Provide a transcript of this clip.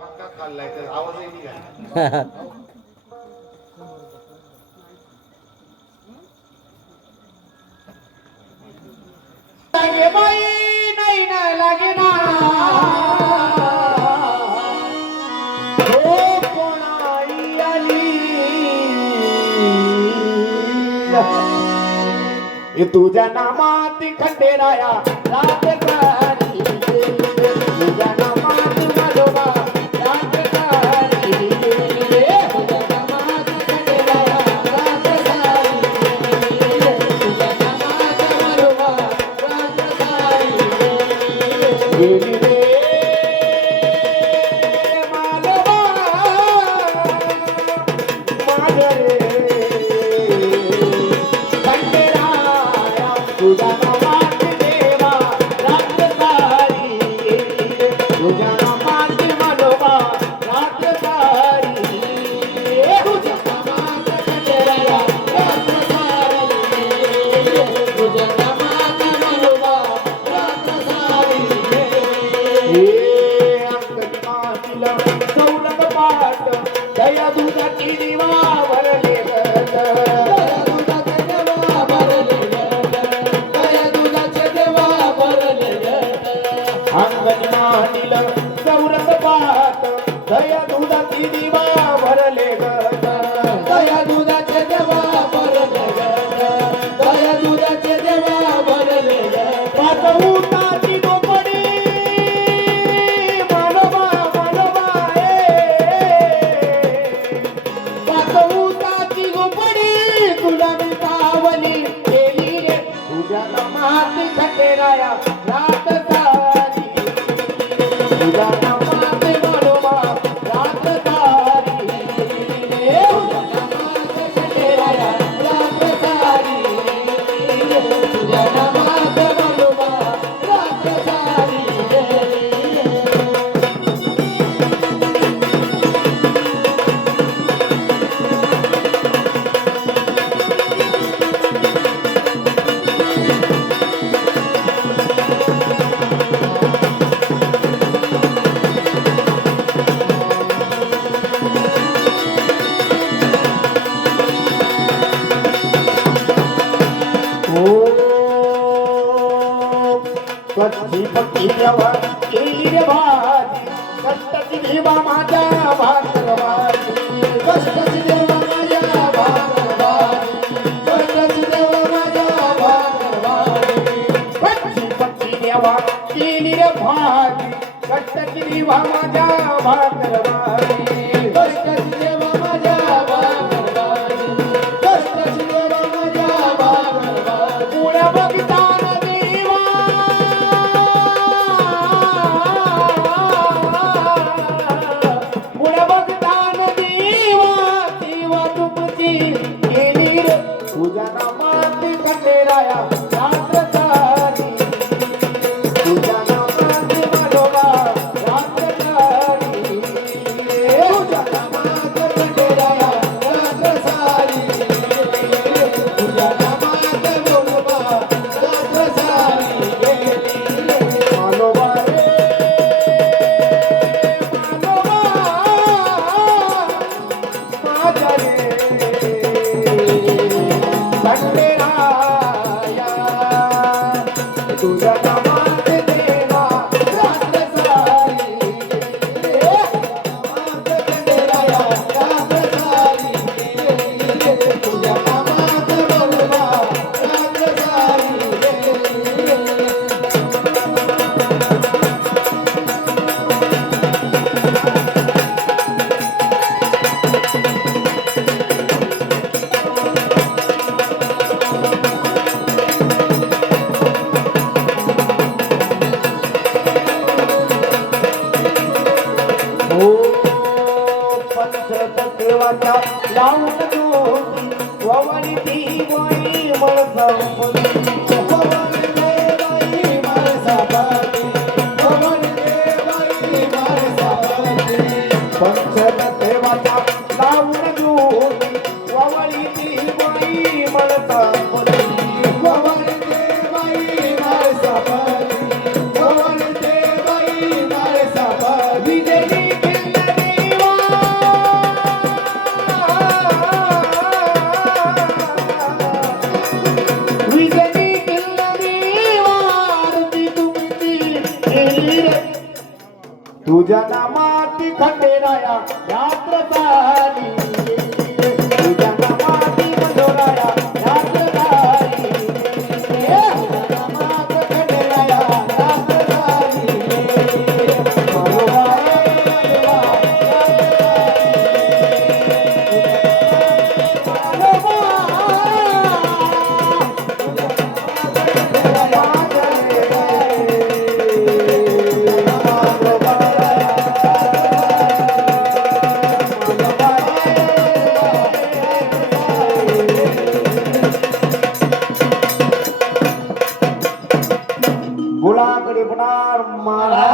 पक्का खाल्लाय तर आवाजही निघाला. लागे बाई नाही ना लागे ना हो कोणाई आली हे तुझ्या नामात खंडेराया रात काढी तुझ्या नामात माधोबा रात काढी तुझ्या नामात खंडेराया रात काढी तुझ्या नामात माधोबा रात काढी गेली रे माधोबा माझ रे तुझ्या नामात देवा रात सारी तुझ्या नामात माधोबा रात सारी तुझ्या नामात खंडेराया रात सारी तुझ्या नामात माधोबा रात सारी हे अंगणी मातीला सौलभ पाट दया दुधाची दिवा भरले अंगण मानील सौरभ पात दया दुधाची दिवा भरले गट दया दुधाचे देवा भरले गट दया दुधाचे देवा भरले गट पाचवूताची डोकडी मानोबा मानोबा पाचवूताची गोपडी तुला मी पावली केली रे तुझ्या नामात खंडेराया रात तुझ्या नामात माधोबा रात सारी तुझ्या नामात खंडेराया रात सारी तुझ्या नामात माधोबा रात सारी कच्ची पक्की देवा केली रे भाजी कष्टाची देवा माझ्या भाकरवाजी कष्टाची देवा माझ्या भाकरवाजी कष्टाची देवा माझ्या भाकरवाजी कच्ची पक्की देवा केली रे भाजी कष्टाची देवा माझ्या भाकरवाजी कष्टाची देवा माझ्या भाकरवाजी कष्टाची देवा माझ्या भाकरवाजी पुढे बघताना तुझ्या नामात खंडेराया रात सारी तुझ्या नामात माधोबा रात सारी तुझ्या नामात खंडेराया रात सारी तुझ्या नामात माधोबा रात सारी माधोबा रे माधोबा माझ्या रे खंडेराया तुझ्या नामात देवा रात सारी नामात खंडेराया रात सारी तुझ्या नामात माधोबा रात सारी पंचतत्वाच्या लावून ज्योती ववनी ती बाई मळसापती ववनी ते बाई मळसापती ववनी ते बाई मळसापती पंचतत्वाच्या लावून ज्योती ववनी ती बाई मळसापती ववनी ते बाई मळसापती ववनी ते बाई मळसापती विजयी माती खंडेराया यात्र झाली तुझ्या नामाची मंडोराया यात्र झाली तुझ्या नामात खंडेराया यात्र झाली मानोबा गुलाकडे बुडार मारा